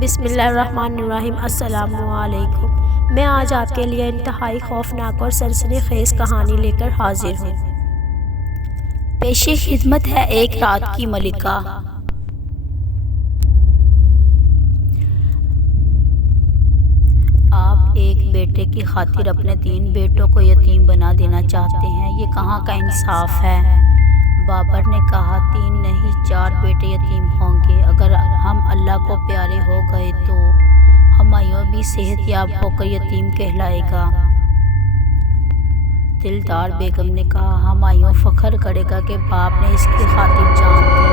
بسم اللہ الرحمن الرحیم۔ السلام علیکم۔ میں آج آپ کے لیے انتہائی خوفناک اور سنسنی خیز کہانی لے کر حاضر ہوں۔ پیش خدمت ہے ایک رات کی ملکہ۔ آپ ایک بیٹے کی خاطر اپنے 3 بیٹوں کو یتیم بنا دینا چاہتے ہیں، یہ کہاں کا انصاف ہے؟ بابر نے کہا، 3 نہیں 4 بیٹے یتیم ہوں گے۔ اگر ہم اللہ کو پیارے ہو گئے تو ہمایوں بھی صحت یاب ہو کر یتیم کہلائے گا۔ دلدار بیگم نے کہا، ہمایوں فخر کرے گا کہ باپ نے اس کی خاطر جان دی،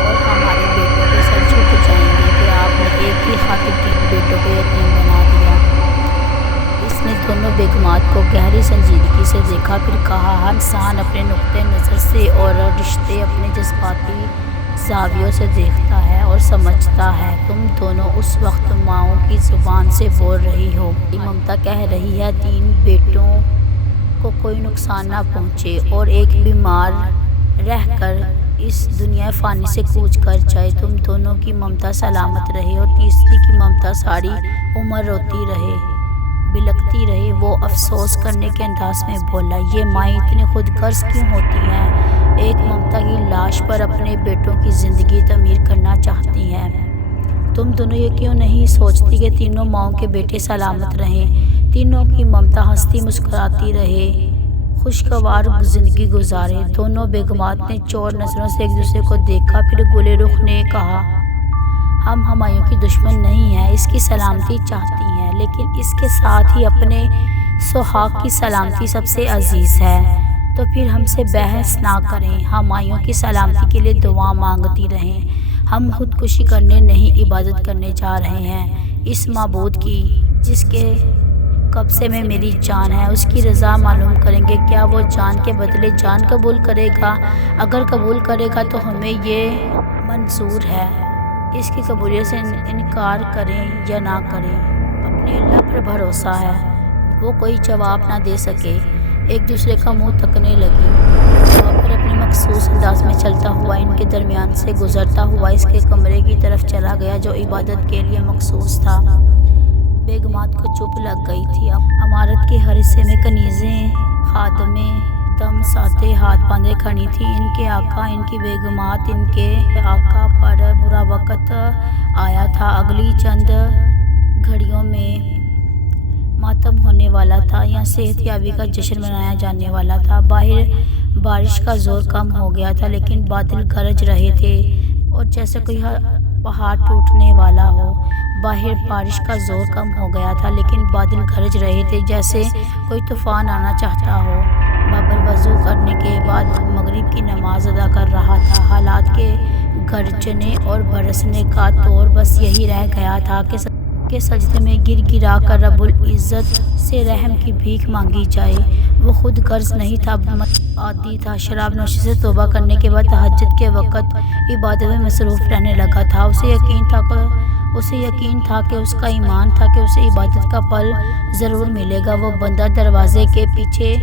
اور ہمارے بیٹوں کے سر جھک جائیں گے کہ آپ نے ایک کی خاطر 3 بیٹوں کو یتیم بنا دیا۔ اس نے دونوں بیگمات کو گہری سنجیدگی سے دیکھا، پھر کہا، ہر انسان اپنے نقطۂ نظر سے اور رشتے اپنے جذباتی زاویوں سے دیکھتا ہے اور سمجھتا ہے۔ تم دونوں اس وقت ماؤں کی زبان سے بول رہی ہو۔ ممتا کہہ رہی ہے 3 بیٹوں کو کوئی نقصان نہ پہنچے اور ایک بیمار رہ کر اس دنیا فانی سے کوچ کر جائے۔ تم دونوں کی ممتا سلامت رہے اور تیسری کی ممتا ساری عمر روتی رہے، بلکتی رہے۔ وہ افسوس کرنے کے انداز میں بولا، یہ مائیں اتنی خود غرض کیوں ہوتی ہیں؟ ایک ممتا کی لاش پر اپنے بیٹوں کی زندگی تعمیر کرنا چاہتی ہیں۔ تم دونوں یہ کیوں نہیں سوچتی کہ تینوں ماؤں کے بیٹے سلامت رہیں، تینوں کی ممتا ہنستی مسکراتی رہے، خوشگوار زندگی گزارے؟ دونوں بیگمات نے چور نظروں سے ایک دوسرے کو دیکھا، پھر گلے رخ نے کہا، ہم ہمایوں کی دشمن نہیں ہیں، اس کی سلامتی چاہتی ہیں، لیکن اس کے ساتھ ہی اپنے سہاگ کی سلامتی سب سے عزیز ہے۔ تو پھر ہم سے بحث نہ کریں، ہمایوں کی سلامتی کے لیے دعا مانگتی رہیں۔ ہم خودکشی کرنے نہیں، عبادت کرنے جا رہے ہیں اس معبود کی جس کے قبضے میں میری جان ہے۔ اس کی رضا معلوم کریں گے، کیا وہ جان کے بدلے جان قبول کرے گا؟ اگر قبول کرے گا تو ہمیں یہ منظور ہے۔ اس کی قبولیت سے انکار کریں یا نہ کریں، اپنے اللہ پر بھروسہ ہے۔ وہ کوئی جواب نہ دے سکے، ایک دوسرے کا منہ تکنے لگی۔ بابر اپنے مخصوص انداز میں چلتا ہوا ان کے درمیان سے گزرتا ہوا اس کے کمرے کی طرف چلا گیا جو عبادت کے لیے مخصوص تھا۔ بیگمات کو چپ لگ گئی تھی۔ عمارت کے ہر حصے میں کنیزیں، خادمیں دم سادے ہاتھ باندھے کھڑی تھیں۔ ان کے آقا، ان کی بیگمات، ان کے آقا پر برا وقت آیا تھا۔ اگلی چند گھڑیوں میں ماتم ہونے والا تھا یا صحت یابی کا جشن منایا جانے والا تھا۔ باہر بارش کا زور کم ہو گیا تھا، لیکن بادل گرج رہے تھے اور جیسے کوئی پہاڑ ٹوٹنے والا ہو۔ باہر بارش کا زور کم ہو گیا تھا، لیکن بادل گرج رہے تھے جیسے کوئی طوفان آنا چاہتا ہو۔ بابر وضو کرنے کے بعد مغرب کی نماز ادا کر رہا تھا۔ حالات کے گرجنے اور برسنے کا طور بس یہی رہ گیا تھا کہ سجدے میں گر گرا کر رب العزت سے رحم کی بھیک مانگی جائے۔ وہ خود غرض نہیں تھا، عادی تھا۔ شراب نوشی سے توبہ کرنے کے بعد تہجد کے وقت عبادت میں مصروف رہنے لگا تھا۔ اسے یقین تھا کہ اس کا ایمان تھا کہ اسے عبادت کا پھل ضرور ملے گا۔ وہ بندہ دروازے کے پیچھے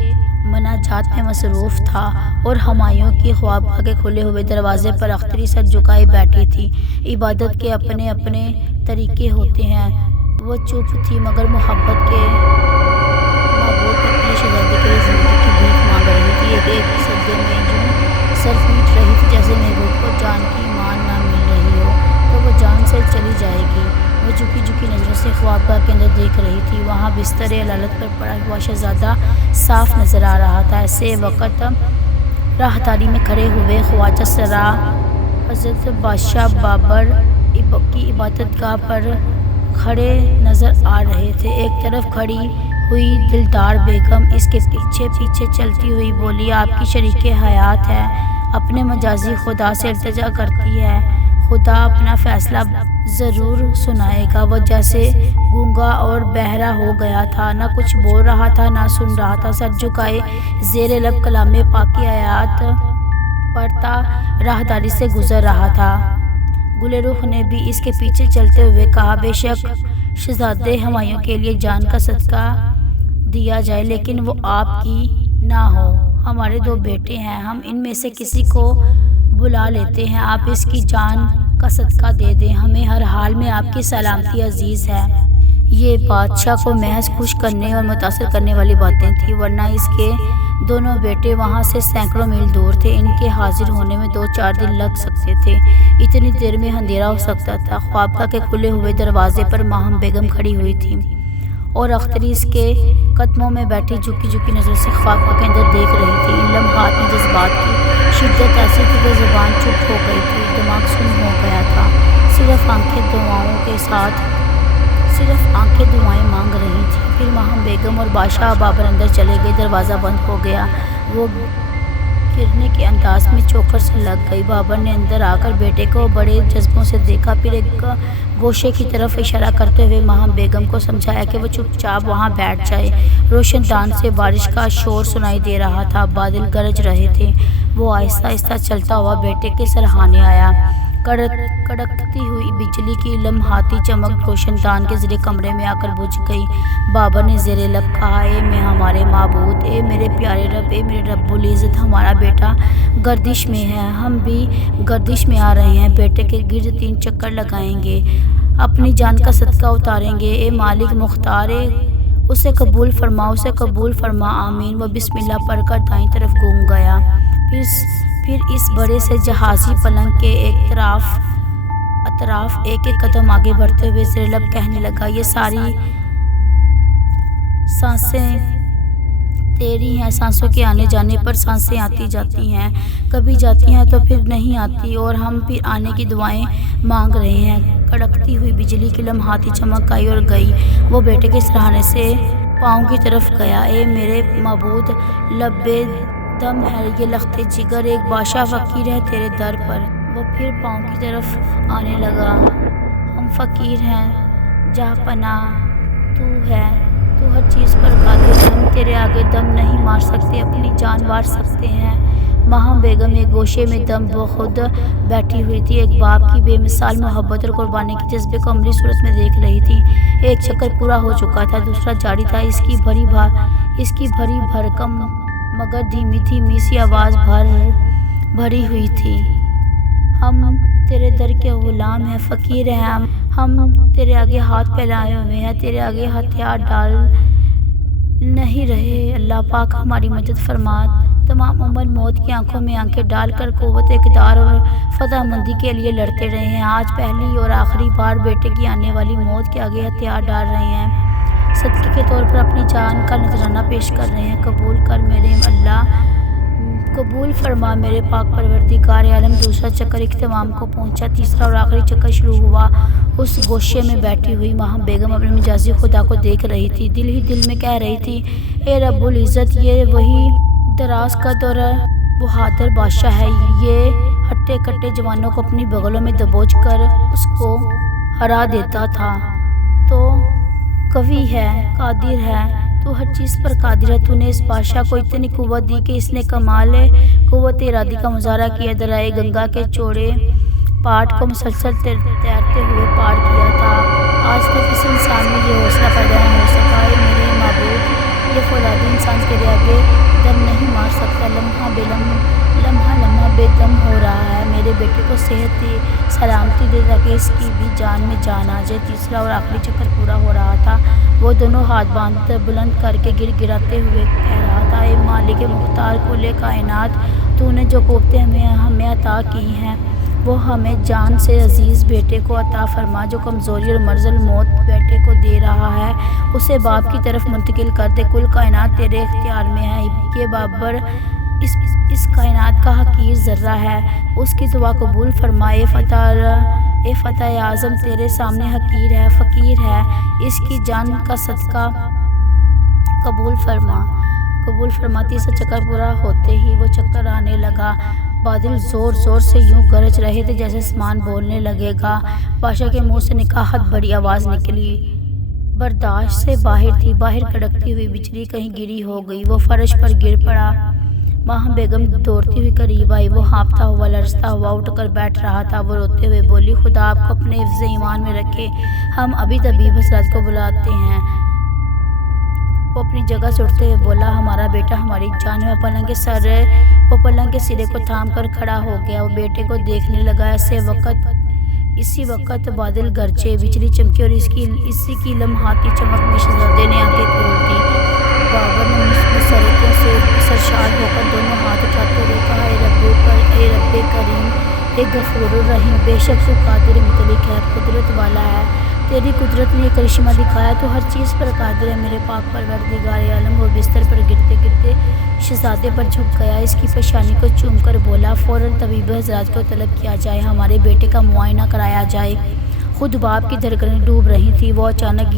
مناجات میں مصروف تھا اور ہمایوں کی خوابگاہ کے کھلے ہوئے دروازے پر اختری سر جھکائے بیٹھی تھی۔ عبادت کے اپنے اپنے طریقے ہوتے ہیں۔ وہ چپ تھی مگر محبت کے معبود میں اپنے شہزادے کے لیے زندگی کی بھیک مانگ رہی تھی۔ ایک سجدے میں یوں سر پیٹ رہی تھی جیسے محبوب کو جان کی مان نہ مل رہی ہو تو وہ جان سے چلی جائے گی۔ وہ جھکی جھکی نظروں سے خوابگاہ کے اندر دیکھ رہی تھی۔ وہاں بستر علالت پر پڑا ہوا شہزادہ صاف نظر آ رہا تھا۔ ایسے وقت راہداری میں کھڑے ہوئے خواجہ سرا حضرت بادشاہ بابر کی عبادت گاہ پر کھڑے نظر آ رہے تھے۔ ایک طرف کھڑی ہوئی دلدار بیگم اس کے پیچھے پیچھے چلتی ہوئی بولی، آپ کی شریک حیات ہے، اپنے مجازی خدا سے التجا کرتی ہے، خدا اپنا فیصلہ ضرور سنائے گا۔ وہ جیسے گونگا اور بہرا ہو گیا تھا، نہ کچھ بول رہا تھا نہ سن رہا تھا، سر جھکائے زیر لب کلام پاک کی آیات پڑھتا راہداری سے گزر رہا تھا۔ گلے رخ نے بھی اس کے پیچھے چلتے ہوئے کہا، بے شک شہزادے ہمایوں کے لیے جان کا صدقہ دیا جائے، لیکن وہ آپ کی نہ ہو۔ ہمارے 2 بیٹے ہیں، ہم ان میں سے کسی کو بلا لیتے ہیں، آپ اس کی جان کا صدقہ دے دیں، ہمیں ہر حال میں آپ کی سلامتی عزیز ہے۔ یہ بادشاہ کو محض خوش کرنے اور متاثر کرنے والی باتیں تھیں، ورنہ اس کے دونوں بیٹے وہاں سے سینکڑوں میل دور تھے۔ ان کے حاضر ہونے میں 2-4 دن لگ سکتے تھے، اتنی دیر میں اندھیرا ہو سکتا تھا۔ خوابگاہ کے کھلے ہوئے دروازے پر ماہم بیگم کھڑی ہوئی تھی اور اختری اس کے قدموں میں بیٹھی جھکی جھکی نظر سے خوابگاہ کے اندر دیکھ رہی تھی۔ ان لمحات میں جذبات کی شدت ایسی تھی کہ زبان چپ ہو گئی تھی، دماغ سن ہو گیا تھا، صرف آنکھیں دعائیں مانگ رہی تھیں۔ پھر ماہم بیگم اور بادشاہ بابر اندر چلے گئے، دروازہ بند ہو گیا۔ وہ گرنے کے انداز میں چوکھر سے لگ گئی۔ بابر نے اندر آ کر بیٹے کو بڑے جذبوں سے دیکھا، پھر ایک گوشے کی طرف اشارہ کرتے ہوئے ماہم بیگم کو سمجھایا کہ وہ چپ چاپ وہاں بیٹھ جائے۔ روشن دان سے بارش کا شور سنائی دے رہا تھا، بادل گرج رہے تھے۔ وہ آہستہ آہستہ چلتا ہوا بیٹے کے سرہانے آیا۔ کڑکتی ہوئی بجلی کی لمحاتی چمک روشن دان کے ذریعے کمرے میں آ کر بجھ گئی۔ بابر نے زیر لب کہا، اے ہمارے معبود، اے میرے پیارے رب، اے میرے رب العزت، ہمارا بیٹا گردش میں ہے، ہم بھی گردش میں آ رہے ہیں، بیٹے کے گرد 3 چکر لگائیں گے، اپنی جان کا صدقہ اتاریں گے۔ اے مالک مختار، اسے قبول فرما، اسے قبول فرما، آمین۔ وہ بسم اللہ پڑھ کر دائیں طرف گھوم گیا، پھر اس بڑے سے جہازی پلنگ کے اطراف ایک قدم آگے بڑھتے ہوئے زیر لب کہنے لگا، یہ ساری سانسیں تیری ہیں، سانسوں کے آنے جانے پر سانسیں آتی جاتی ہیں، کبھی جاتی ہیں تو پھر نہیں آتی، اور ہم پھر آنے کی دعائیں مانگ رہے ہیں۔ کڑکتی ہوئی بجلی کی لمحاتی چمک آئی اور گئی۔ وہ بیٹے کے سرہانے سے پاؤں کی طرف گیا۔ اے میرے معبود، لبے دم ہے یہ لخت جگر، ایک بادشاہ فقیر ہے تیرے در پر۔ وہ پھر پاؤں کی طرف آنے لگا۔ ہم فقیر ہیں، جاں پناہ تو ہے، تو ہر چیز پر قادر ہے، ہم تیرے آگے دم نہیں مار سکتے، اپنی جان وار سکتے ہیں۔ ماہم بیگم ایک گوشے میں دم بخود بیٹھی ہوئی تھی، ایک باپ کی بے مثال محبت اور قربانی کے جذبے کو عملی صورت میں دیکھ رہی تھی۔ ایک چکر پورا ہو چکا تھا، دوسرا جاری تھا۔ اس کی بھری بھرکم مگر دھیمی دھیمی سی آواز بھری ہوئی تھی، ہم تیرے در کے غلام ہیں، فقیر ہیں، ہم تیرے آگے ہاتھ پھیلائے ہوئے ہیں، تیرے آگے ہتھیار ڈال نہیں رہے، اللہ پاک ہماری مدد فرما۔ تمام عمر موت کی آنکھوں میں آنکھیں ڈال کر قوت اقتدار اور فتح مندی کے لیے لڑتے رہے ہیں، آج پہلی اور آخری بار بیٹے کی آنے والی موت کے آگے ہتھیار ڈال رہے ہیں، صدقے کے طور پر اپنی جان کا نذرانہ پیش کر رہے ہیں۔ قبول کر میرے اللہ، قبول فرما میرے پاک پروردگار عالم۔ دوسرا چکر اختتام کو پہنچا، تیسرا اور آخری چکر شروع ہوا۔ اس گوشے میں بیٹھی ہوئی ماہم بیگم اپنے مجازی خدا کو دیکھ رہی تھی، دل ہی دل میں کہہ رہی تھی، اے رب العزت، یہ وہی دراز قد اور بہادر بادشاہ ہے، یہ ہٹے کٹے جوانوں کو اپنی بغلوں میں دبوچ کر اس کو ہرا دیتا تھا۔ تو قوی ہے، قادر ہے، تو ہر چیز پر قادر ہے۔ تو نے اس بادشاہ کو اتنی قوت دی کہ اس نے کمال قوت ارادی کا مظاہرہ کیا، دریائے گنگا کے چوڑے پاٹ کو مسلسل تیرتے ہوئے پار کیا تھا۔ آج تک اس انسان میں یہ حوصلہ پیدا نہیں ہو سکا۔ اے میرے معبود، یہ فولادی انسان تیرے آگے دم نہیں مار سکتا، لمحہ بے دم ہو رہا ہے، میرے بیٹے کو صحت دے، سلامتی دے، تاکہ اس کی بھی جان میں جان آ جائے۔ تیسرا اور آخری چکر پورا ہو رہا تھا۔ وہ دونوں ہاتھ بلند کر کے گر گراتے ہوئے کہہ رہا تھا، اے مالک مختار کل کائنات، تو نے جو قوتیں ہمیں عطا کی ہیں، وہ ہمیں جان سے عزیز بیٹے کو عطا فرما، جو کمزوری اور مرض الموت بیٹے کو دے رہا ہے، اسے باپ کی طرف منتقل کر دے۔ کل کائنات تیرے اختیار میں ہے، یہ بابر اس کائنات کا حقیر ذرہ ہے، اس کی دعا قبول فرما۔ اے فتح اعظم، تیرے سامنے حقیر ہے، فقیر ہے، اس کی جان کا صدقہ قبول فرما۔ تیسرا چکر پورا ہوتے ہی وہ چکر آنے لگا۔ بادل زور زور سے یوں گرج رہے تھے جیسے آسمان بولنے لگے گا۔ بادشاہ کے منہ سے نکاحت بڑی آواز نکلی، برداشت سے باہر تھی۔ باہر کڑکتی ہوئی بجلی کہیں گری ہو گئی، وہ فرش پر گر پڑا۔ ماہم بیگم دوڑتی ہوئی قریب آئی، وہ ہانپتا ہوا لرزتا ہوا اٹھ کر بیٹھ رہا تھا۔ وہ روتے ہوئے بولی، خدا آپ کو اپنے حفظ ایمان میں رکھے، ہم ابھی طبیب حضرات کو بلاتے ہیں۔ وہ اپنی جگہ سے اٹھتے ہوئے بولا، ہمارا بیٹا ہماری جان ہے۔ وہ پلنگ کے سرے کو تھام کر کھڑا ہو گیا، وہ بیٹے کو دیکھنے لگا۔ ایسے وقت اسی وقت بادل گرجے، بجلی چمکی اور اسی کی لمحاتی چمک میں شہزادے نے آنکھیں کھول دی۔ بابر نے مسرتوں سے سرشار ہو کر دونوں ہاتھ اٹھاتے ہوئے کہا، اے رب کریم، اے غفور الرحیم، بے شک تو قادر مطلق ہے، قدرت والا ہے۔ تیری قدرت نے یہ کرشمہ دکھایا، تو ہر چیز پر قادر ہے میرے پاک پروردگار عالم۔ وہ بستر پر گرتے گرتے شہزادے پر جھک گیا، اس کی پیشانی کو چوم کر بولا، فوراً طبیب حضرات کو طلب کیا جائے، ہمارے بیٹے کا معائنہ کرایا جائے۔ خود باپ کی دھڑکنیں ڈوب رہی تھیں، وہ اچانک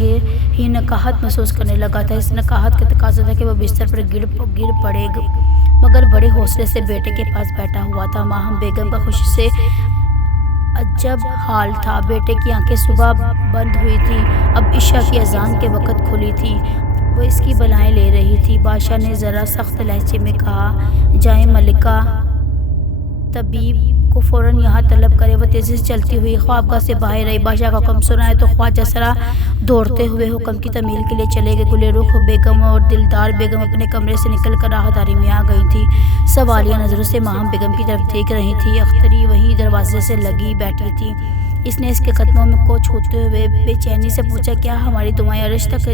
ہی نکاہت محسوس کرنے لگا تھا۔ اس نکاہت کا تقاضا تھا کہ وہ بستر پر گر پڑے، مگر بڑے حوصلے سے بیٹے کے پاس بیٹھا ہوا تھا۔ ماہم بیگم کا خوشی سے عجب حال تھا، بیٹے کی آنکھیں صبح بند ہوئی تھیں، اب عشاء کی اذان کے وقت کھلی تھیں، وہ اس کی بلائیں لے رہی تھی۔ بادشاہ نے ذرا سخت لہجے میں کہا، جائیں ملکہ، طبیب کو فوراً یہاں طلب کریں۔ وہ تیزی سے چلتی ہوئی خوابگاہ سے باہر آئی، بادشاہ کا حکم سنا تو خواجہ سرا دوڑتے ہوئے حکم کی تعمیل کے لیے چلے گئے۔ گل رخ بیگم اور دلدار بیگم اپنے کمرے سے نکل کر راہداری میں آ گئی تھیں، سوالیہ نظروں سے ماہم بیگم کی طرف دیکھ رہی تھیں۔ اختری وہیں دروازے سے لگی بیٹھی تھی، اس نے اس کے قدموں کو چھوتے ہوئے بے چینی سے پوچھا، کیا ہماری دعائیں عرش تک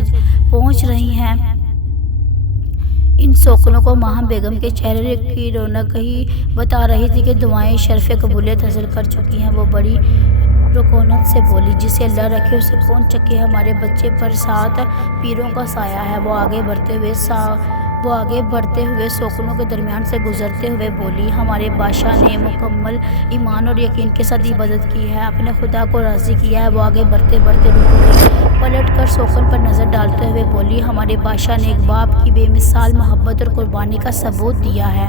پہنچ رہی ہیں؟ ان سوکنوں کو ماہم بیگم کے چہرے کی رونق ہی بتا رہی تھی کہ دعائیں شرف قبولیت حاصل کر چکی ہیں۔ وہ بڑی رکونت سے بولی، جسے اللہ رکھے اسے کون چکے، ہمارے بچے پر 7 پیروں کا سایہ ہے۔ وہ آگے بڑھتے ہوئے سوکنوں کے درمیان سے گزرتے ہوئے بولی، ہمارے بادشاہ نے مکمل ایمان اور یقین کے ساتھ عبادت کی ہے، اپنے خدا کو راضی کیا ہے۔ وہ آگے بڑھتے بڑھتے رک گئی، پلٹ کر سوکن پر نظر ڈالتے ہوئے بولی، ہمارے بادشاہ نے ایک باپ کی بے مثال محبت اور قربانی کا ثبوت دیا ہے،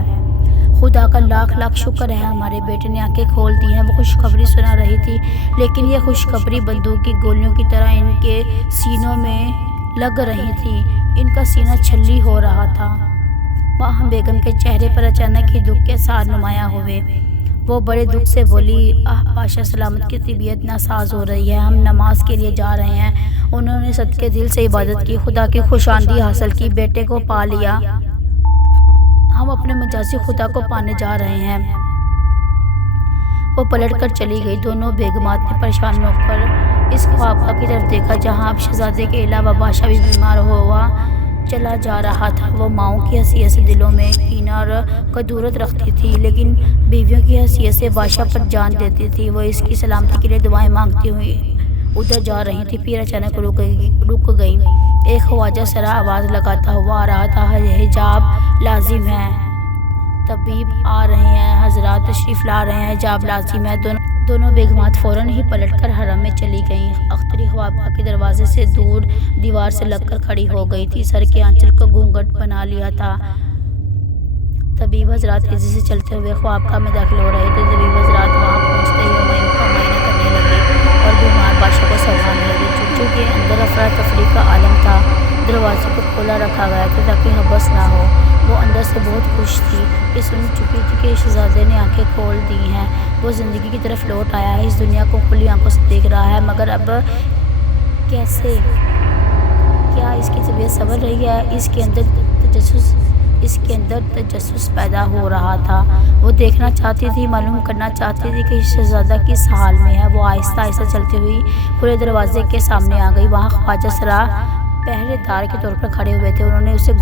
خدا کا لاکھ لاکھ شکر ہے۔ ہمارے بیٹے نے آنکھیں کھول دی ہیں۔ وہ خوشخبری سنا رہی تھی، لیکن یہ خوشخبری بندوق کی گولیوں کی طرح ان کے سینوں میں لگ رہی تھی، ان کا سینہ چھلنی ہو رہا تھا۔ ماہم بیگم کے چہرے پر اچانک ہی دکھ کے آثار نمایاں ہوئے، وہ بڑے دکھ سے بولی، بادشاہ سلامت کی طبیعت ناساز ہو رہی ہے، ہم نماز کے لیے جا رہے ہیں۔ انہوں نے صدقے دل سے عبادت کی، خدا کی خوشامدی حاصل کی، بیٹے کو پا لیا، ہم اپنے مجازی خدا کو پانے جا رہے ہیں۔ وہ پلٹ کر چلی گئی۔ دونوں بیگمات نے پریشان ہو کر اس خوابگاہ کی طرف دیکھا، جہاں اب شہزادے کے علاوہ بادشاہ بھی بیمار ہوا چلا جا رہا تھا۔ وہ ماؤں کی حیثیت سے دلوں میں کینہ اور کدورت رکھتی تھی، لیکن بیویوں کی حیثیت سے بادشاہ پر جان دیتی تھی۔ وہ اس کی سلامتی کے لیے دعائیں مانگتی ہوئی ادھر جا رہی تھی، پھر اچانک رک گئی۔ ایک خواجہ سرا آواز لگاتا ہوا آ رہا تھا، حجاب لازم ہے، طبیب آ رہے ہیں، حضرات تشریف لا رہے ہیں، حجاب لازم ہے۔ دونوں بیگمات فوراً ہی پلٹ کر حرم میں چلی گئیں۔ اختری خوابگاہ کے دروازے سے دور دیوار سے لگ کر کھڑی ہو گئی تھی، سر کے آنچل کو گھونگھٹ بنا لیا تھا۔ طبیب حضرات تیزی سے چلتے ہوئے خوابگاہ میں داخل ہو رہے تھے۔ طبیب حضرات وہاں پہنچتے ہی ہمایوں کا معائنہ کرنے لگے اور بیمار بادشاہ کو سنبھالنے لگے۔ چونکہ اندر افراتفری کا عالم تھا، دروازے کو کھولا رکھا گیا تھا تاکہ حبس نہ ہو۔ وہ اندر سے بہت خوش تھی، یہ سن چکی تھی کہ شہزادے نے آنکھیں کھول دی ہیں، وہ زندگی کی طرف لوٹ آیا ہے، اس دنیا کو کھلی آنکھوں سے دیکھ رہا ہے۔ مگر اب کیسے؟ کیا اس کی طبیعت سنور رہی ہے؟ اس کے اندر تجسس پیدا ہو رہا تھا۔ وہ دیکھنا چاہتی تھی، معلوم کرنا چاہتی تھی کہ شہزادہ کس حال میں ہے۔ وہ آہستہ آہستہ چلتی ہوئی کھلے دروازے کے سامنے آ گئی۔ وہاں خواجہ سرا پہرے دار کے طور پر کھڑے ہوئے تھے۔ انہوں نے اسے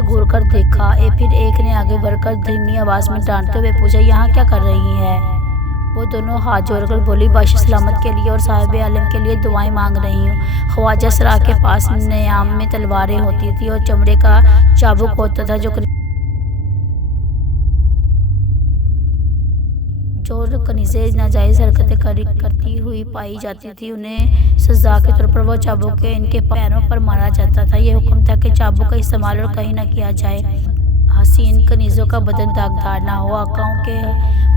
گھور کر دیکھا، پھر ایک نے آگے بڑھ کر دھیمی آواز میں ڈانٹتے ہوئے پوچھا، یہاں کیا کر رہی ہے؟ وہ دونوں ہاتھ جوڑ کر بولی، بادشاہ سلامت کے لیے اور صاحب عالم کے لیے دعائیں مانگ رہی ہوں۔ خواجہ سرا کے پاس نیام میں تلواریں ہوتی تھیں اور چمڑے کا چابک ہوتا تھا جو کنیزیں ناجائز حرکتیں کرتی ہوئی پائی جاتی تھی، انہیں سزا کے طور پر وہ چابک ان کے پیروں پر مارا جاتا تھا۔ یہ حکم تھا کہ چابک کا استعمال اور کہیں نہ کیا جائے، حسین کنیزوں کا بدن داغدار نہ ہو، آقاؤں کے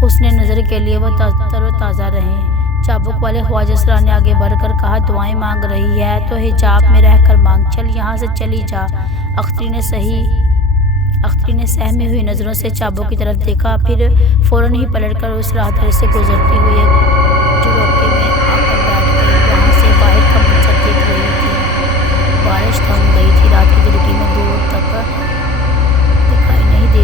حسن نظر کے لیے وہ تر و تازہ رہیں۔ چابک والے خواجہ سرا نے آگے بڑھ کر کہا، دعائیں مانگ رہی ہے تو حجاب میں رہ کر مانگ، چل یہاں سے چلی جا۔ اختری نے سہمی ہوئی نظروں سے چابک کی طرف دیکھا، پھر فوراً ہی پلٹ کر اس راہداری سے گزرتی ہوئی ایک جھروکے میں آ کر بیٹھ گئی۔ وہاں سے باہر کا منظر دیکھ رہی تھی۔ بارش تھم گئی تھی، رات کی زندگی میں دور تک دکھائی نہیں دے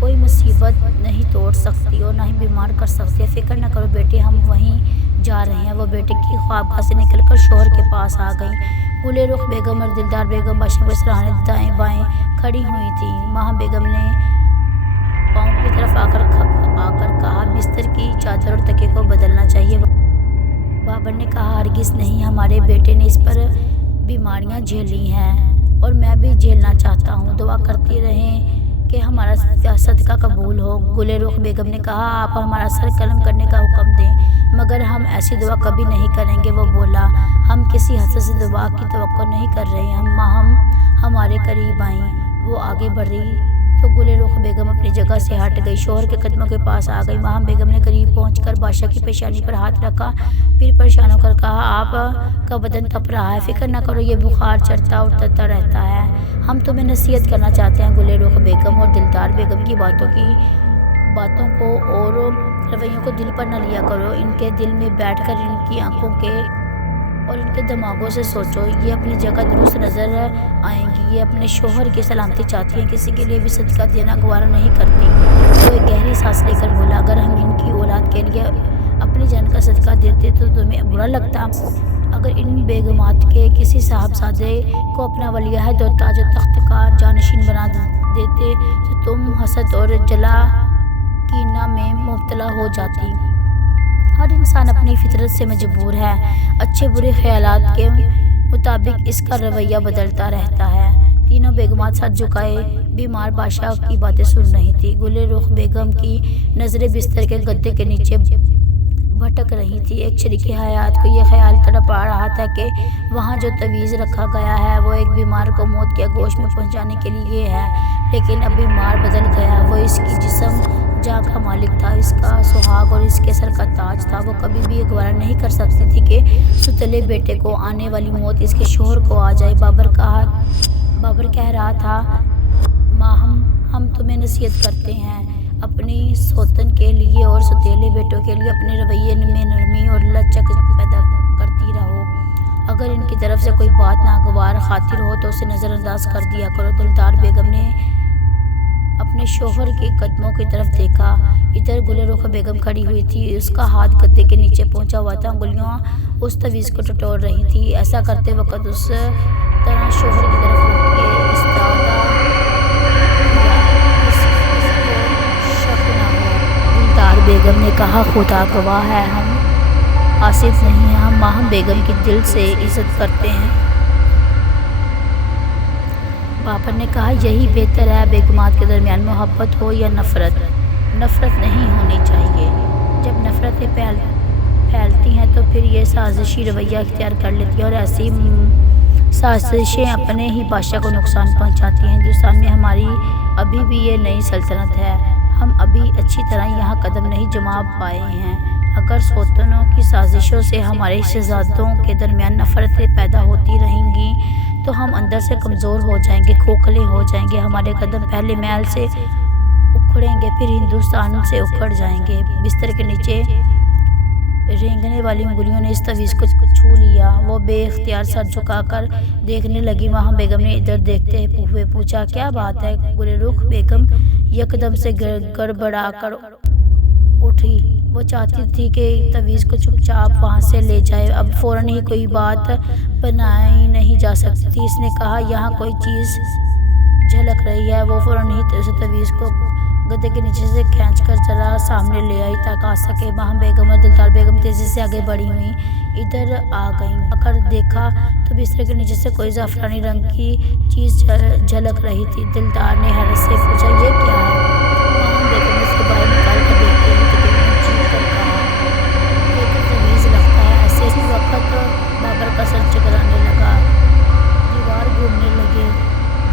کوئی مصیبت نہیں توڑ سکتی اور نہ ہی بیمار کر سکتی ہے۔ فکر نہ کرو بیٹے، ہم وہیں جا رہے ہیں۔ وہ بیٹے کی خوابگاہ سے نکل کر شوہر کے پاس آ گئیں۔ گل رخ بیگم اور دلدار بیگم بادشاہ کے سراہنے دائیں بائیں کھڑی ہوئی تھیں۔ ماہا بیگم نے پاؤں کی طرف آ کر کہا، بستر کی چادر اور تکیے کو بدلنا چاہیے۔ بابر نے کہا، ہرگز نہیں، ہمارے بیٹے نے اس پر بیماریاں جھیلی ہیں اور میں بھی جھیلنا چاہتا ہوں۔ دعا کرتی رہیں کہ ہمارا صدقہ قبول ہو۔ گل رخ بیگم نے کہا، آپ ہمارا سر قلم کرنے کا حکم دیں، مگر ہم ایسی دعا کبھی نہیں کریں گے۔ وہ بولا، ہم کسی حسد سے دعا کی توقع نہیں کر رہے۔ ہم ہمارے قریب آئیں۔ وہ آگے بڑھی تو گل رخ بیگم اپنی جگہ سے ہٹ گئی، شوہر کے قدموں کے پاس آ گئی۔ ماہا بیگم نے قریب پہنچ کر بادشاہ کی پیشانی پر ہاتھ رکھا، پھر پریشان ہو کر کہا، آپ کا بدن تپ رہا ہے، فکر نہ کرو، یہ بخار چڑھتا اور اترتا رہتا ہے۔ ہم تمہیں نصیحت کرنا چاہتے ہیں۔ گل رخ بیگم اور دلدار بیگم کی باتوں کو اور رویوں کو دل پر نہ لیا کرو۔ ان کے دل میں بیٹھ کر ان کی آنکھوں کے اور ان کے دماغوں سے سوچو، یہ اپنی جگہ درست نظر آئیں گی، یہ اپنے شوہر کی سلامتی چاہتی ہیں، کسی کے لیے بھی صدقہ دینا گوارا نہیں کرتی۔ وہ ایک گہری سانس لے کر بولا، اگر ہم ان کی اولاد کے لیے اپنی جان کا صدقہ دیتے تو تمہیں برا لگتا؟ اگر ان بیگمات کے کسی صاحبزادے کو اپنا ولی عہد اور تاج و تخت کا جانشین بنا دیتے تو تم حسد اور جلا کینہ میں مبتلا ہو جاتی۔ ہر انسان اپنی فطرت سے مجبور ہے، اچھے برے خیالات کے مطابق اس کا رویہ بدلتا رہتا ہے۔ تینوں بیگمات سر جھکائے بیمار بادشاہ کی باتیں سن رہی تھیں۔ گل رخ بیگم کی نظریں بستر کے گدے کے نیچے بھٹک رہی تھی۔ ایک شریک حیات کو یہ خیال تڑپا رہا تھا کہ وہاں جو تعویذ رکھا گیا ہے وہ ایک بیمار کو موت کے آغوش میں پہنچانے کے لیے ہے، لیکن اب بیمار بدل گیا۔ وہ اس کی جسم جاں کا مالک تھا، اس کا سہاگ اور اس کے سر کا تاج تھا۔ وہ کبھی بھی یہ گوارا نہیں کر سکتی تھی کہ ستلے بیٹے کو آنے والی موت اس کے شوہر کو آ جائے۔ بابر کہہ رہا تھا، ماں، ہم تمہیں نصیحت کرتے ہیں، اپنی سوتن کے لیے اور ستیلے بیٹوں کے لیے اپنے رویے میں نرمی اور لچک پیدا کرتی رہو۔ اگر ان کی طرف سے کوئی بات ناگوار خاطر ہو تو اسے نظر انداز کر دیا کرو۔ دلدار بیگم نے اپنے شوہر کے قدموں کی طرف دیکھا۔ ادھر گل رخ بیگم کھڑی ہوئی تھی، اس کا ہاتھ گدے کے نیچے پہنچا ہوا تھا، انگلیاں اس تعویذ کو ٹٹول رہی تھیں۔ ایسا کرتے وقت اس طرح شوہر کی طرف اٹھ کے استعادہ کیا، کسی کو شک نہ ہو۔ دلدار بیگم نے کہا، خدا گواہ ہے، ہم حاسد نہیں ہیں، ہم ماہا بیگم کی دل سے عزت کرتے ہیں۔ بابر نے کہا، یہی بہتر ہے، بیگمات کے درمیان محبت ہو یا نفرت؟ نفرت نہیں ہونی چاہیے۔ جب نفرتیں پھیلتی ہیں تو پھر یہ سازشی رویہ اختیار کر لیتی ہیں اور ایسی سازشیں اپنے ہی بادشاہ کو نقصان پہنچاتی ہیں۔ ہندوستان میں ہماری ابھی بھی یہ نئی سلطنت ہے، ہم ابھی اچھی طرح یہاں قدم نہیں جما پائے ہیں۔ اگر سوتنوں کی سازشوں سے ہمارے شہزادوں کے درمیان نفرتیں پیدا ہوتی رہیں گی تو ہم اندر سے کمزور ہو جائیں گے، کھوکھلے ہو جائیں گے، ہمارے قدم پہلے محل سے اکھڑیں گے، پھر ہندوستان سے اکھڑ جائیں گے۔ بستر کے نیچے رینگنے والی انگلیوں نے اس تعویذ کو چھو لیا۔ وہ بے اختیار سر جھکا کر دیکھنے لگی۔ ماہا بیگم نے ادھر دیکھتے ہوئے پوچھا، کیا بات ہے؟ گل رخ بیگم یکدم سے گڑبڑا کر اٹھی۔ وہ چاہتی تھی کہ تعویذ کو چپ چاپ وہاں سے لے جائے، اب فوراً ہی کوئی بات بنائی نہیں جا سکتی تھی۔ اس نے کہا، یہاں کوئی چیز جھلک رہی ہے۔ وہ فوراً ہی اس تعویذ کو گدے کے نیچے سے کھینچ کر ذرا سامنے لے آئی تاکہ آ سکے۔ ماہا بیگم اور دلدار بیگم تیزی سے آگے بڑھی ہوئیں، ادھر آ گئیں۔ آ کر دیکھا تو بستر کے نیچے سے کوئی زعفرانی رنگ کی چیز جھلک رہی تھی۔ دلدار نے حیرت سے پوچھا، یہ کیا ہے؟ ماہا بیگم نے اس کو باہر نکال کر دیکھتے ہوئے تقریباً چیخ کر کہا، یہ تو تعویذ لگتا ہے۔ ایسے ہی وقت بابر کا سر چکرانے لگا،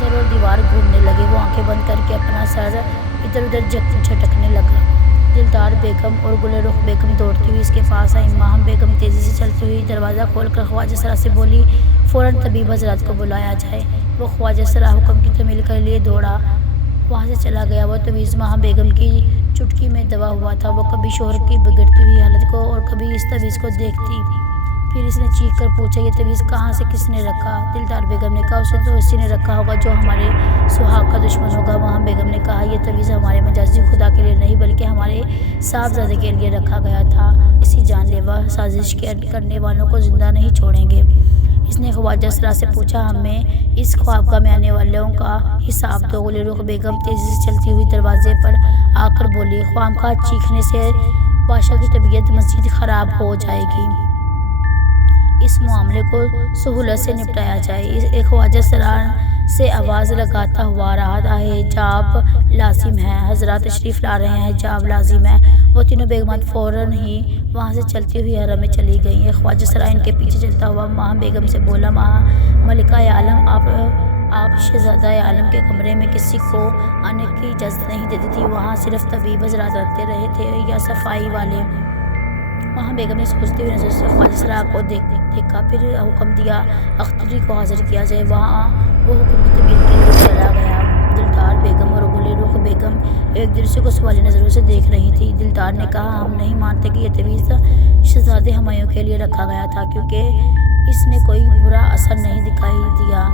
در اور دیوار گھومنے لگے۔ وہ آنکھیں بند کر کے اپنا سر ادھر ادھر جھٹکنے لگا۔ دلدار بیگم اور گل رخ بیگم دوڑتی ہوئی اس کے پاس آئیں۔ ماہا بیگم تیزی سے چلتی ہوئی دروازہ کھول کر خواجہ سرا سے بولی، فوراً طبیب حضرات کو بلایا جائے۔ وہ خواجہ سرا حکم کی تعمیل کے لیے دوڑا، وہاں سے چلا گیا۔ وہ تعویذ ماہا بیگم کی چٹکی میں دبا ہوا تھا۔ وہ کبھی شوہر کی بگڑتی ہوئی حالت کو اور کبھی اس تعویذ کو دیکھتی پھر اس نے چیخ کر پوچھا یہ تعویذ کہاں سے کس نے رکھا؟ دلدار بیگم نے کہا اسے تو اسی نے رکھا ہوگا جو ہمارے سہاگ کا دشمن ہوگا۔ ماہم بیگم نے کہا یہ تعویذ ہمارے مجازی خدا کے لیے نہیں بلکہ ہمارے صاحبزادے کے لیے رکھا گیا تھا، اسی جان لیوا سازش کرنے والوں کو زندہ نہیں چھوڑیں گے۔ اس نے خواجہ سرا سے پوچھا ہمیں اس خوابگاہ میں آنے والوں کا حساب دو۔ گل رخ بیگم تیزی سے چلتی ہوئی دروازے پر آ کر بولی خواہ چیخنے سے بادشاہ کی طبیعت مزید خراب ہو جائے گی، اس معاملے کو سہولت سے نپٹایا جائے۔ ایک خواجہ سرا سے آواز لگاتا ہوا رہا حجاب لازم ہے، حضرات تشریف لا رہے ہیں، حجاب لازم ہے۔ وہ تینوں بیگمات فوراً ہی وہاں سے چلتی ہوئی حرم میں چلی گئیں۔ ایک خواجہ سرا ان کے پیچھے چلتا ہوا ماہم بیگم سے بولا ملکہ عالم آپ شہزادہ عالم کے کمرے میں کسی کو آنے کی اجازت نہیں دیتی تھی، وہاں صرف طبیب حضرات رہتے رہے تھے یا صفائی والے؟ ماہم بیگم نے سوچتی ہوئی نظر سے خواجہ سرا کو دیکھا، پھر حکم دیا اختری کو حاضر کیا جائے۔ وہاں وہ حکم کی تعمیل کے لیے چلا گیا۔ دلدار بیگم اور گل رخ بیگم ایک دوسرے کو سوالی نظروں سے دیکھ رہی تھیں۔ دلدار نے کہا ہم نہیں مانتے کہ یہ تعویذ شہزادے ہمایوں کے لیے رکھا گیا تھا کیونکہ اس نے کوئی برا اثر نہیں دکھائی دیا،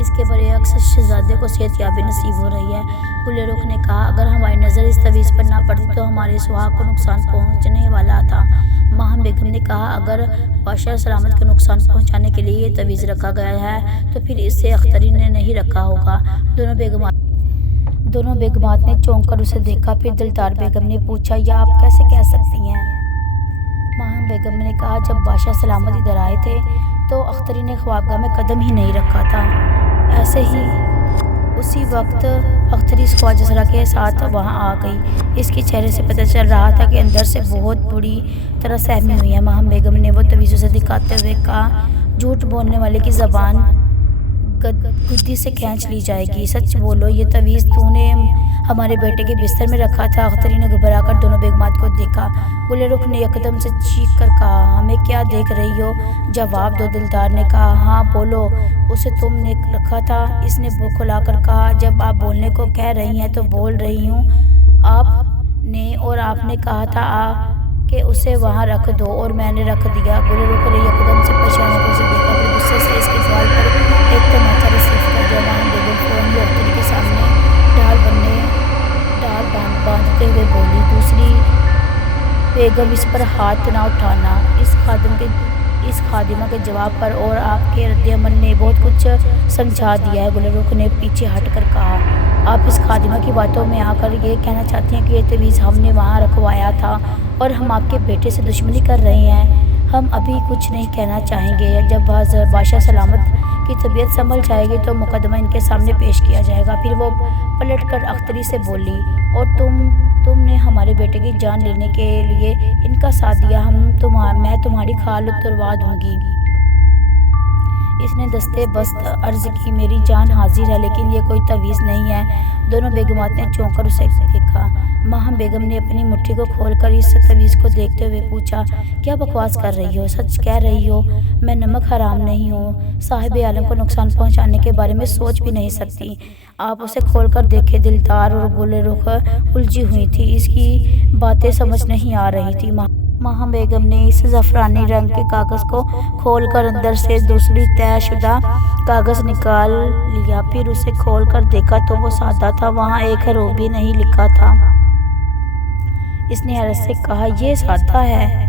اس کے برعکس شہزادے کو صحت یابی نصیب ہو رہی ہے۔ گل رخ نے کہا اگر ہماری نظر اس تعویذ پر نہ پڑتی تو ہمارے سہاگ کو نقصان پہنچنے والا تھا۔ ماہم بیگم نے کہا اگر بادشاہ سلامت کو نقصان پہنچانے کے لیے یہ تعویذ رکھا گیا ہے تو پھر اسے اختری نے نہیں رکھا ہوگا۔ دونوں بیگمات نے چونک کر اسے دیکھا، پھر دلدار بیگم نے پوچھا یہ آپ کیسے کہہ سکتی ہیں؟ ماہم بیگم نے کہا جب بادشاہ سلامت ادھر آئے تھے تو اختری نے خوابگاہ میں قدم ہی نہیں رکھا تھا، ایسے ہی اسی وقت اختری اس خواجہ سرا کے ساتھ وہاں آ گئی۔ اس کے چہرے سے پتہ چل رہا تھا کہ اندر سے بہت بری طرح سہمی ہوئی ہے۔ ماہم بیگم نے وہ تعویذ اسے دکھاتے ہوئے کہا جھوٹ بولنے والے کی زبان گدی سے کھینچ لی جائے گی، سچ بولو یہ تعویذ تو نے ہمارے بیٹے کے بستر میں رکھا تھا؟ اختری نے گھبرا کر دونوں بیگمات کو دیکھا۔ گل رخ نے یکدم سے چیخ کر کہا ہمیں کیا دیکھ رہی ہو، جواب دو۔ دلدار نے کہا ہاں بولو، اسے تم نے رکھا تھا؟ اس نے منہ کھلا کر کہا جب آپ بولنے کو کہہ رہی ہیں تو بول رہی ہوں، آپ نے اور آپ نے کہا تھا کہ اسے وہاں رکھ دو اور میں نے رکھ دیا۔ گل رخ نے یکدم سے پریشان ہو کر اسے دیکھا، پھر غصے سے اس کے سوال پر ایک تماچا رسیف کر دیا۔ ماہم بیگم فوراً ہی اختری کے سامنے ڈال باندھتے ہوئے بولی دوسری بیگم اس پر ہاتھ نہ اٹھانا۔ اس خادمہ کے جواب پر اور آپ کے رد عمل نے بہت کچھ سمجھا دیا ہے۔ گل رخ نے پیچھے ہٹ کر کہا آپ اس خادمہ کی باتوں میں آ کر یہ کہنا چاہتی ہیں کہ یہ تعویذ ہم نے وہاں رکھوایا تھا اور ہم آپ کے بیٹے سے دشمنی کر رہے ہیں؟ ہم ابھی کچھ نہیں کہنا چاہیں گے، جب بادشاہ سلامت کی طبیعت سنبھل جائے گی تو مقدمہ ان کے سامنے پیش کیا جائے گا۔ پھر وہ پلٹ کر اختری سے بولی اور تم نے ہمارے بیٹے کی جان لینے کے لیے ان کا ساتھ دیا، میں تمہاری کھال اتروا دوں گی۔ اس نے دستے بست عرض کی میری جان حاضر ہے لیکن یہ کوئی تعویذ نہیں ہے۔ دونوں بیگمات نے چونک کر اسے دیکھا۔ ماہم بیگم نے اپنی مٹھی کو کھول کر اس تعویذ کو دیکھتے ہوئے پوچھا کیا بکواس کر رہی ہو، سچ کہہ رہی ہو؟ میں نمک حرام نہیں ہوں، صاحب عالم کو نقصان پہنچانے کے بارے میں سوچ بھی نہیں سکتی۔ آپ اسے کھول کر دیکھیں۔ دلدار اور گل رخ الجھی ہوئی تھی، اس کی باتیں سمجھ نہیں آ رہی تھی۔ ماہم بیگم نے اس زعفرانی رنگ کے کاغذ کو کھول کر اندر سے دوسری طے شدہ کاغذ نکال لیا، پھر اسے کھول کر دیکھا تو وہ سادہ تھا، وہاں ایک حرف بھی نہیں لکھا تھا۔ اس نے حیرت سے کہا یہ سادہ ہے؟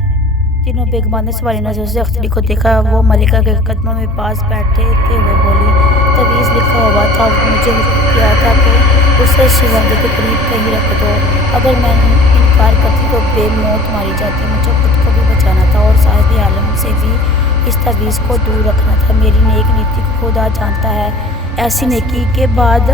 تینوں بیگمات نے سوالی نظروں سے اختری کو دیکھا۔ وہ ملکہ کے قدموں میں پاس بیٹھتے ہوئے بولی تعویذ لکھا ہوا تھا، مجھے حکم کیا تھا کہ اسے شہزادے کے قریب کہیں رکھ دو، اگر میں انکار کرتی تو بے موت ماری جاتی، مجھے خود کو بھی بچانا تھا اور صاحب عالم سے بھی اس تعویذ کو دور رکھنا تھا۔ میری نیک نیتی کو خدا جانتا ہے، ایسی نیکی کے بعد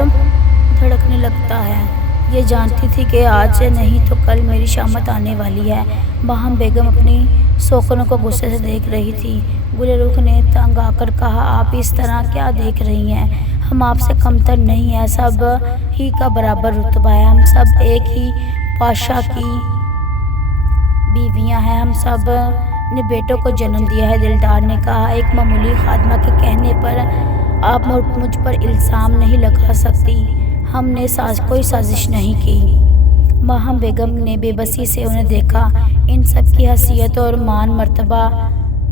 دھڑکنے لگتا ہے، یہ جانتی تھی کہ آج نہیں تو کل میری شامت آنے والی ہے۔ ماہم بیگم اپنی سوکنوں کو غصے سے دیکھ رہی تھی۔ گل رخ نے تنگ آ کر کہا آپ اس طرح کیا دیکھ رہی ہیں، ہم آپ سے کمتر نہیں ہیں، سب ہی کا برابر رتبہ ہے، ہم سب ایک ہی بادشاہ کی بیویاں ہیں، ہم سب نے بیٹوں کو جنم دیا ہے۔ دلدار نے کہا ایک معمولی خادمہ کے کہنے پر آپ مجھ پر الزام نہیں لگا سکتی، ہم نے کوئی سازش نہیں کی۔ ماہم بیگم نے بے بسی سے انہیں دیکھا۔ ان سب کی حیثیت اور مان مرتبہ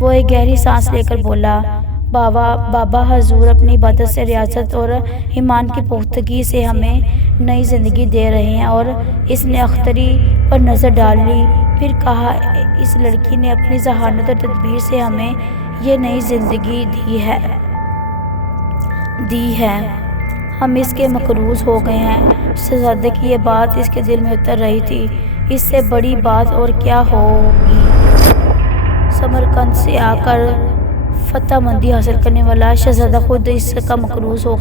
وہ ایک گہری سانس لے کر بولا، بابا حضور اپنی عبادت سے، ریاضت اور ایمان کی پختگی سے ہمیں نئی زندگی دے رہے ہیں۔ اور اس نے اختری پر نظر ڈالی، پھر کہا، اس لڑکی نے اپنی ذہانت اور تدبیر سے ہمیں یہ نئی زندگی دی ہے۔ ہم اس کے مقروض ہو گئے ہیں۔ شہزادے کی یہ بات اس کے دل میں اتر رہی تھی، اس سے بڑی بات اور کیا ہوگی۔ سمرقند سے آ کر فتح مندی حاصل کرنے والا شہزادہ خود اس کا مقروض ہو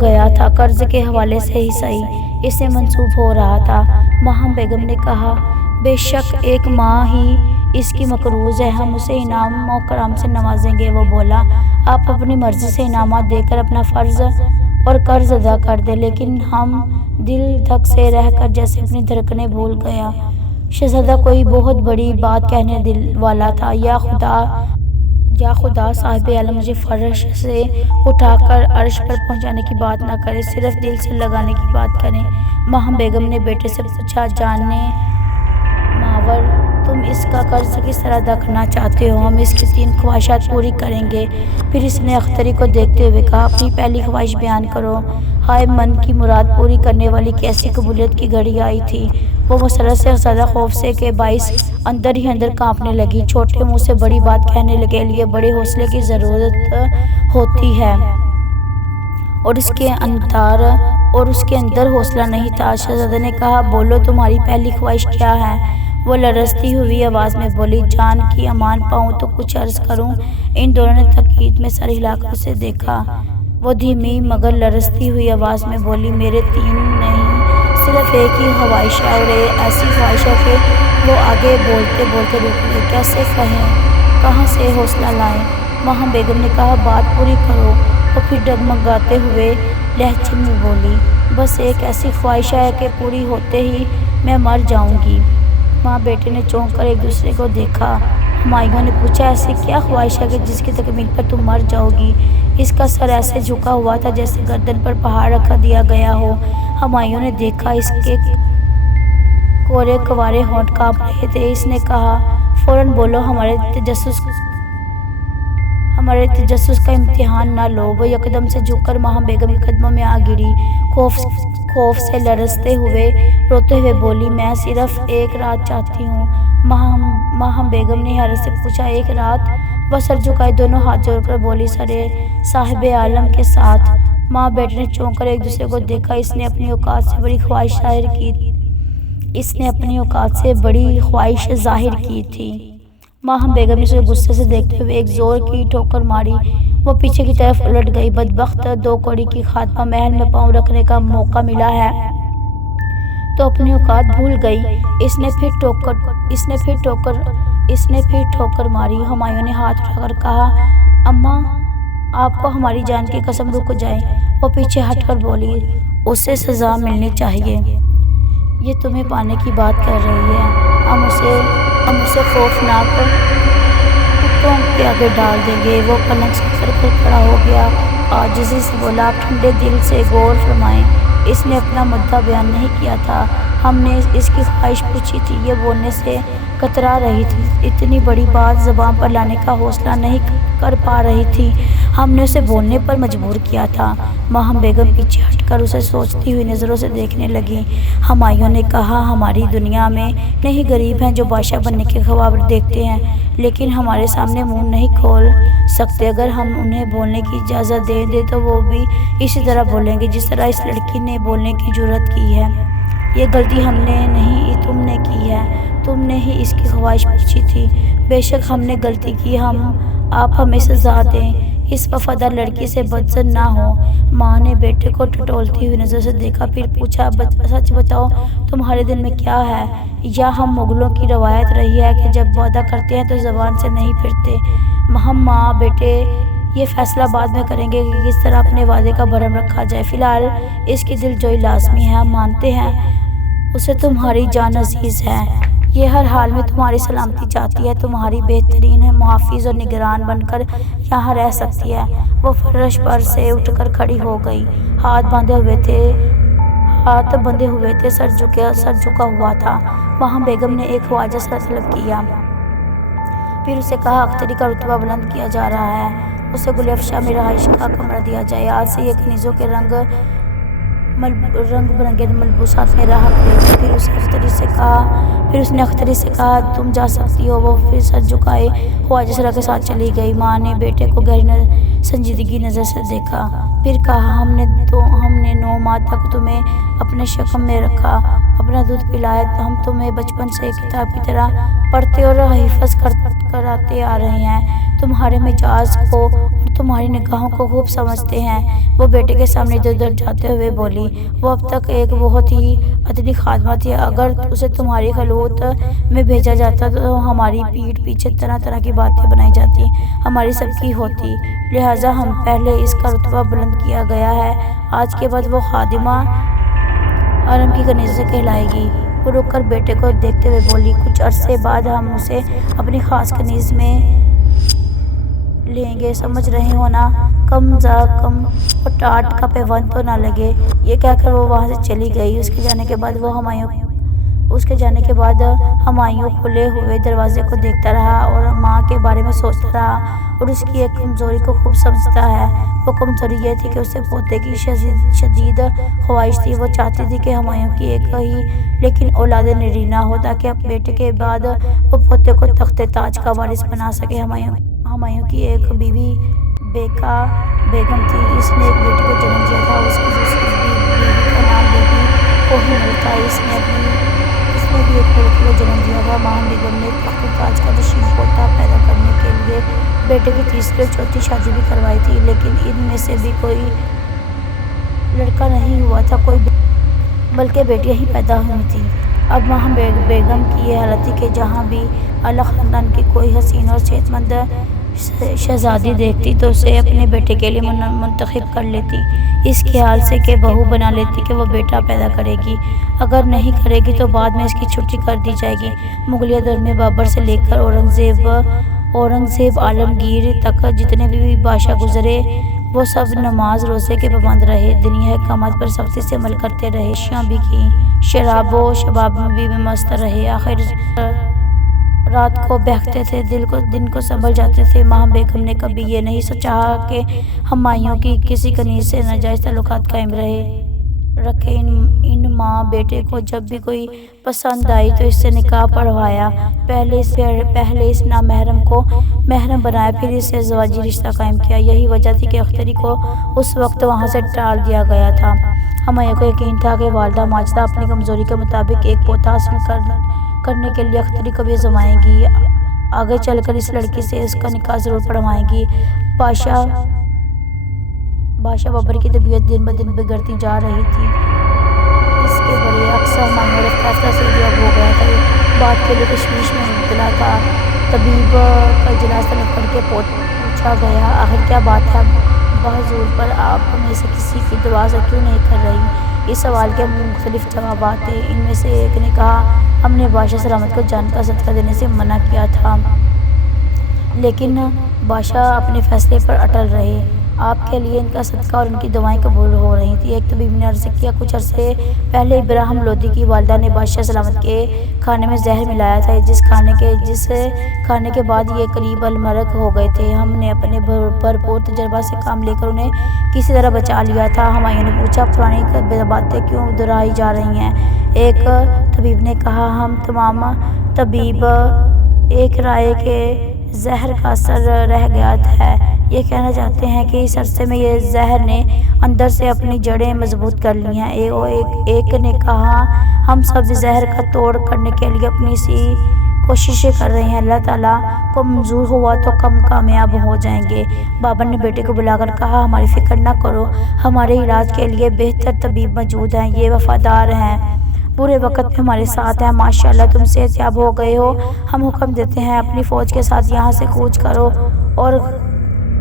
گیا تھا، قرض کے حوالے سے ہی صحیح، اس سے منسوب ہو رہا تھا۔ ماہم بیگم نے کہا، بے شک ایک ماں ہی اس کی مقروض ہے، ہم اسے انعام و کرم سے نوازیں گے۔ وہ بولا، آپ اپنی مرضی سے انعامات دے کر اپنا فرض اور قرض ادا کر دیں، لیکن ہم دل دھک سے رہ کر جیسے اپنی دھڑکنیں بھول گیا۔ شہزادہ کوئی بہت بڑی بات کہنے والا تھا۔ یا خدا صاحب عالم مجھے فرش سے اٹھا کر عرش پر پہنچانے کی بات نہ کرے، صرف دل سے لگانے کی بات کرے۔ ماہم بیگم نے بیٹے سے پوچھا، جانے ماور، تم اس کا قرض کس طرح ادا کرنا چاہتے ہو؟ ہم اس کی 3 خواہشات پوری کریں گے۔ پھر اس نے اختری کو دیکھتے ہوئے کہا، اپنی پہلی خواہش بیان کرو۔ ہائے، من کی مراد پوری کرنے والی کیسی قبولیت کی گھڑی آئی تھی۔ وہ مسرت سے زیادہ خوف سے کے باعث اندر ہی اندر کانپنے لگی۔ چھوٹے منہ سے بڑی بات کہنے کے لیے بڑے حوصلے کی ضرورت ہوتی ہے، اور اس کے اندر حوصلہ نہیں تھا۔ شہزادے نے کہا، بولو، تمہاری پہلی خواہش کیا ہے؟ وہ لرزتی ہوئی آواز میں بولی، جان کی امان پاؤں تو کچھ عرض کروں۔ ان دونوں نے تاکید میں سر ہلا کر اسے دیکھا۔ وہ دھیمی مگر لرزتی ہوئی آواز میں بولی، میرے 3 نہیں، صرف ایک ہی خواہش ہے، اور ایسی خواہش ہے کہ وہ آگے بولتے بولتے رک گئے۔ کیسے کہیں، کہاں سے حوصلہ لائیں؟ ماہم بیگم نے کہا، بات پوری کرو۔ وہ پھر ڈگمگاتے ہوئے لہجے میں بولی، بس ایک ایسی خواہش ہے کہ پوری ہوتے ہی میں مر جاؤں گی۔ ماں بیٹے نے چونک کر ایک دوسرے کو دیکھا۔ ہمایوں نے پوچھا، ایسی کیا خواہش ہے کہ جس کی تکمیل پر تم مر جاؤ گی؟ اس کا سر ایسے جھکا ہوا تھا جیسے گردن پر پہاڑ رکھ دیا گیا ہو۔ ہمایوں نے دیکھا، اس کے کورے کوارے ہونٹ کانپ رہے تھے۔ اس نے کہا، فوراً بولو، ہمارے تجسس کا امتحان نہ لو۔ وہ یکدم سے جھک کر ماہم بیگم کے قدموں میں آ گری، خوف سے لرزتے ہوئے، روتے ہوئے بولی، میں صرف ایک رات چاہتی ہوں۔ ماہم بیگم نے حیرت سے پوچھا، ایک رات؟ وہ سر جھکائے دونوں ہاتھ جوڑ کر بولی، سرے صاحب عالم کے ساتھ۔ ماں بیٹے نے چونک کر ایک دوسرے کو دیکھا۔ اس نے اپنی اوقات سے بڑی خواہش ظاہر کی تھی۔ ماہم بیگم نے اسے غصے سے دیکھتے ہوئے ایک زور کی ٹھوکر ماری۔ وہ پیچھے کی طرف الٹ گئی۔ بدبخت، 2 کڑی کی خاتمہ محل میں پاؤں رکھنے کا موقع ملا ہے تو اپنی اوقات بھول گئی۔ اس نے پھر ٹھوکر ماری۔ ہمایوں نے ہاتھ اٹھا کر کہا، اماں، آپ کو ہماری جان کی قسم، رک جائیں۔ وہ پیچھے ہٹ کر بولی، اسے سزا ملنی چاہیے۔ یہ تمہیں پانے کی بات کر رہی ہے۔ ہم اسے خوفناک کتوں کے آگے ڈال دیں گے۔ وہ پلنگ سے اتر کر کھڑا ہو گیا، عاجزی سے بولا، آپ ٹھنڈے دل سے غور فرمائیں، اس نے اپنا مدعا بیان نہیں کیا تھا، ہم نے اس کی خواہش پوچھی تھی۔ یہ بولنے سے کترا رہی تھی، اتنی بڑی بات زبان پر لانے کا حوصلہ نہیں کر پا رہی تھی، ہم نے اسے بولنے پر مجبور کیا تھا۔ ماہم بیگم پیچھے ہٹ کر اسے سوچتی ہوئی نظروں سے دیکھنے لگی۔ ہمایوں نے کہا، ہماری دنیا میں نہیں غریب ہیں جو بادشاہ بننے کے خواب دیکھتے ہیں، لیکن ہمارے سامنے منہ نہیں کھول سکتے۔ اگر ہم انہیں بولنے کی اجازت دے دیں تو وہ بھی اسی طرح بولیں گے جس طرح اس لڑکی نے بولنے کی جرأت کی ہے۔ یہ غلطی ہم نے نہیں، تم نے کی ہے، تم نے ہی اس کی خواہش پوچھی تھی۔ بے شک ہم نے غلطی کی، آپ ہمیں سزا دیں، اس وفادار لڑکی سے بدظن نہ ہو۔ ماں نے بیٹے کو ٹٹولتی ہوئی نظر سے دیکھا، پھر پوچھا، سچ بتاؤ، تمہارے دل میں کیا ہے؟ یا ہم مغلوں کی روایت رہی ہے کہ جب وعدہ کرتے ہیں تو زبان سے نہیں پھرتے؟ ہم ماں بیٹے یہ فیصلہ بعد میں کریں گے کہ کس طرح اپنے وعدے کا بھرم رکھا جائے، فی الحال اس کی دل جوئی لازمی ہے۔ ہم مانتے ہیں اسے تمہاری جان عزیز ہے، یہ ہر حال میں تمہاری سلامتی چاہتی ہے، تمہاری بہترین محافظ اور نگران بن کر یہاں رہ سکتی ہے۔ وہ فرش پر سے اٹھ کر کھڑی ہو گئی، ہاتھ بندھے ہوئے تھے، سر جھکا ہوا تھا۔ ماہم بیگم نے ایک خواجہ سر طلب کیا، پھر اسے کہا اختری کا رتبہ بلند کیا جا رہا ہے، اسے گل افشاں میں رہائش کا کمرہ دیا جائے، آج سے یہ کنیزوں کے رنگ برنگے ملبوسات میں رہا کرے گی۔ پھر اس نے اختری سے کہا تم جا سکتی ہو۔ وہ پھر سر جھکائے خواجہ سرا کے ساتھ چلی گئی۔ ماں نے بیٹے کو گہری سنجیدگی نظر سے دیکھا، پھر کہا ہم نے 9 ماہ تک تمہیں اپنے شکم میں رکھا، اپنا دودھ پلایا، ہم تمہیں بچپن سے کتاب کی طرح پڑھتے اور حفظ کراتے آ رہے ہیں، تمہارے مزاج کو اور تمہاری نگاہوں کو خوب سمجھتے ہیں۔ وہ بیٹے کے سامنے ادھر ادھر جاتے ہوئے بولی، وہ اب تک ایک بہت ہی ادنی خادمہ تھی، اگر اسے تمہاری خلوت میں بھیجا جاتا تو ہماری پیٹھ پیچھے طرح طرح کی باتیں بنائی جاتی، ہماری سب کی ہوتی، لہٰذا ہم پہلے اس کا رتبہ بلند کیا گیا ہے، آج کے بعد وہ خادمہ حرم کی کنیز کہلائے گی۔ وہ رک کر بیٹے کو دیکھتے ہوئے بولی، کچھ عرصے بعد ہم اسے اپنی خاص کنیز میں لیں گے، سمجھ رہے ہو نا، کم وہ ٹاٹ کا پیوند تو نہ لگے۔ یہ کہہ کر وہ وہاں سے چلی گئی۔ اس کے جانے کے بعد ہمایوں کھلے ہوئے دروازے کو دیکھتا رہا اور ماں کے بارے میں سوچتا رہا اور اس کی ایک کمزوری کو خوب سمجھتا ہے۔ وہ کمزوری یہ تھی کہ اسے پوتے کی شدید خواہش تھی، وہ چاہتی تھی کہ ہمایوں کی ایک ہی لیکن اولاد نرینہ ہو تاکہ اپنے بیٹے کے بعد وہ پوتے کو تخت تاج کا وارث بنا سکے۔ ہمایوں کی ایک بیوی بیکا بیگم تھی، اس نے ایک بیٹی کو جنم دیا تھا، اس کی دوسری بیوی کا نام بی بی کوہینور تھا، اس نے بھی ایک لڑکی کو جنم دیا تھا۔ ماں بیگم نے تخت تاج کا نشین پوتا پیدا کرنے کے لیے بیٹے کی تیسری اور چوتھی شادی بھی کروائی تھی، لیکن ان میں سے بھی کوئی لڑکا نہیں ہوا تھا، بلکہ بیٹیاں ہی پیدا ہوئی تھیں۔ اب ماں بیگم کی یہ حالت تھی کہ جہاں بھی اعلیٰ خاندان کی کوئی حسین اور صحت مند شہزادی دیکھتی تو اسے اپنے بیٹے کے لیے منتخب کر لیتی، اس خیال سے کہ بہو بنا لیتی کہ وہ بیٹا پیدا کرے گی، اگر نہیں کرے گی تو بعد میں اس کی چھٹی کر دی جائے گی۔ مغلیہ دور میں بابر سے لے کر اورنگزیب عالمگیر تک جتنے بھی بادشاہ گزرے وہ سب نماز روزے کے پابند رہے، دینی احکامات پر سختی سے عمل کرتے رہے، شیاں بھی کی، شراب و شباب میں بھی مست رہے، آخر رات کو بہکتے تھے، دن کو سنبھل جاتے تھے۔ ماں بیگم نے کبھی یہ نہیں چاہا کہ ہمایوں کی کسی کنیز سے ناجائز تعلقات قائم رکھے۔ ان ماں بیٹے کو جب بھی کوئی پسند آئی تو اس سے نکاح پڑھوایا، پہلے اس نامحرم کو محرم بنایا، پھر اس سے زواجی رشتہ قائم کیا۔ یہی وجہ تھی کہ اختری کو اس وقت وہاں سے ٹال دیا گیا تھا۔ ہمایوں کو یقین تھا کہ والدہ ماجدہ اپنی کمزوری کے مطابق ایک پوتا حاصل کرنے کے لیے اختری کو بھی آزمائیں گی، آگے چل کر اس لڑکی سے اس کا نکاح ضرور پڑھوائیں گی۔ بادشاہ بابر کی طبیعت دن بدن بگڑتی جا رہی تھی، اس کے برعکس ہمایوں رفتہ سے غائب ہو گیا تھا، بات کے لیے تشویش میں مبتلا تھا۔ طبیب کا اجلاس طلب کر کے پوچھا گیا، آخر کیا بات ہے بحضور پر آپ میں سے کسی کی دعا سے کیوں نہیں کر رہی؟ اس سوال کے مختلف جوابات تھے۔ ان میں سے ایک نے کہا ہم نے بادشاہ سلامت کو جان کا صدقہ دینے سے منع کیا تھا، لیکن بادشاہ اپنے فیصلے پر اٹل رہے، آپ کے لیے ان کا صدقہ اور ان کی دعائیں قبول ہو رہی تھیں۔ ایک طبیب نے عرض کیا کچھ عرصے پہلے ابراہیم لودھی کی والدہ نے بادشاہ سلامت کے کھانے میں زہر ملایا تھا، جس کھانے کے بعد یہ قریب المرگ ہو گئے تھے، ہم نے اپنے بھرپور تجربہ سے کام لے کر انہیں کسی طرح بچا لیا تھا۔ ہمایوں نے پوچھا پرانی باتیں کیوں دہرائی جا رہی ہیں؟ ایک طبیب نے کہا ہم تمام طبیب ایک رائے کے زہر کا اثر رہ گیا ہے، یہ کہنا چاہتے ہیں کہ اس عرصے میں یہ زہر نے اندر سے اپنی جڑیں مضبوط کر لی ہیں۔ ایک نے کہا ہم سب زہر کا توڑ کرنے کے لیے اپنی سی کوششیں کر رہے ہیں، اللہ تعالیٰ کو منظور ہوا تو کم کامیاب ہو جائیں گے۔ بابر نے بیٹے کو بلا کر کہا ہماری فکر نہ کرو، ہمارے علاج کے لیے بہتر طبیب موجود ہیں، یہ وفادار ہیں، برے وقت میں ہمارے ساتھ ہیں، ماشاءاللہ تم صحت یاب ہو گئے ہو، ہم حکم دیتے ہیں اپنی فوج کے ساتھ یہاں سے کوچ کرو اور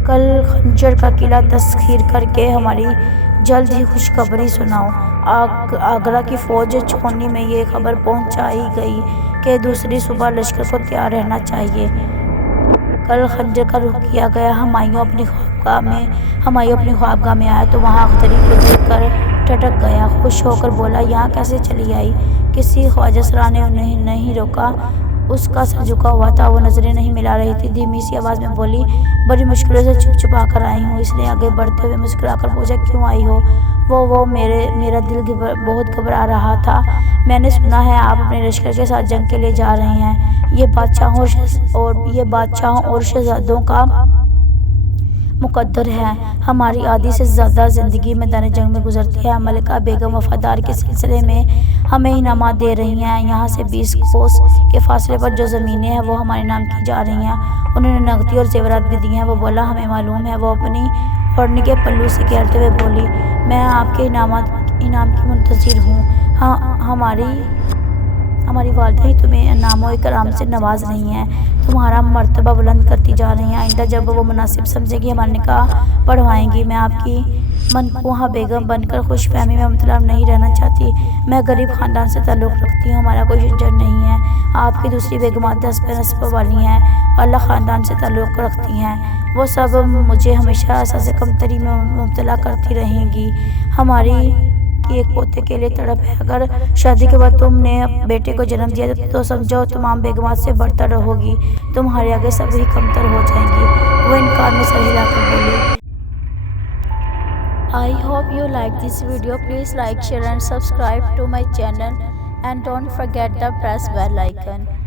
کل خنجر کا قلعہ تسخیر کر کے ہماری جلد ہی خوشخبری سناؤ۔ آگرہ کی فوج چھونی میں یہ خبر پہنچائی گئی کہ دوسری صبح لشکر کو تیار رہنا چاہیے۔ کل خنجر کا رخ کیا گیا۔ ہمایوں اپنی خوابگاہ میں آیا تو وہاں اختری کو دیکھ کر ٹھٹک گیا، خوش ہو کر بولا یہاں کیسے چلی آئی؟ کسی خواجہ سرا نے انہیں نہیں روکا؟ اس کا سر جھکا ہوا تھا، وہ نظریں نہیں ملا رہی تھی۔ دھیمی سی آواز میں بولی، بڑی مشکلوں سے چھپ چھپا کر آئی ہوں۔ اس نے آگے بڑھتے ہوئے مسکرا کر پوچھا، کیوں آئی ہو؟ میرا دل بہت گھبرا رہا تھا۔ میں نے سنا ہے آپ اپنے لشکر کے ساتھ جنگ کے لیے جا رہی ہیں۔ یہ بادشاہوں اور شہزادوں کا مقدر ہے۔ ہماری آدھی سے زیادہ زندگی میدان جنگ میں گزرتی ہے۔ ملکہ بیگم وفاداری کے سلسلے میں ہمیں انعامات دے رہی ہیں۔ یہاں سے 20 کوس کے فاصلے پر جو زمینیں ہیں وہ ہمارے نام کی جا رہی ہیں۔ انہوں نے نقدی اور زیورات بھی دی ہیں۔ وہ بولا، ہمیں معلوم ہے۔ وہ اپنی اوڑھنی کے پلو سے کھیلتے ہوئے بولی، میں آپ کے انعام کی منتظر ہوں۔ ہماری والدہ ہی تمہیں انعام و اکرام سے نواز رہی ہیں، تمہارا مرتبہ بلند کرتی جا رہی ہیں۔ آئندہ جب وہ مناسب سمجھے گی ہمارا نکاح پڑھوائیں گی۔ میں آپ کی منقوہ بیگم بن کر خوش فہمی میں مبتلا نہیں رہنا چاہتی۔ میں غریب خاندان سے تعلق رکھتی ہوں، ہمارا کوئی جھنجھٹ نہیں ہے۔ آپ کی دوسری بیگمات نسب والی ہیں، اعلیٰ خاندان سے تعلق رکھتی ہیں۔ وہ سب مجھے ہمیشہ احساس کمتری میں مبتلا کرتی رہیں گی۔ ہماری ایک پوتے کے لیے تڑپ ہے۔ اگر شادی کے بعد تم نے بیٹے کو جنم دیا تو سمجھو تمام بیگمات سے برتر رہو گی، تمہارے آگے سب ہی کمتر ہو جائیں گی۔ وہ انکار میں سر ہلا کر بولی۔ I hope you like this video. Please like, share and subscribe to my channel and don't forget to press bell icon.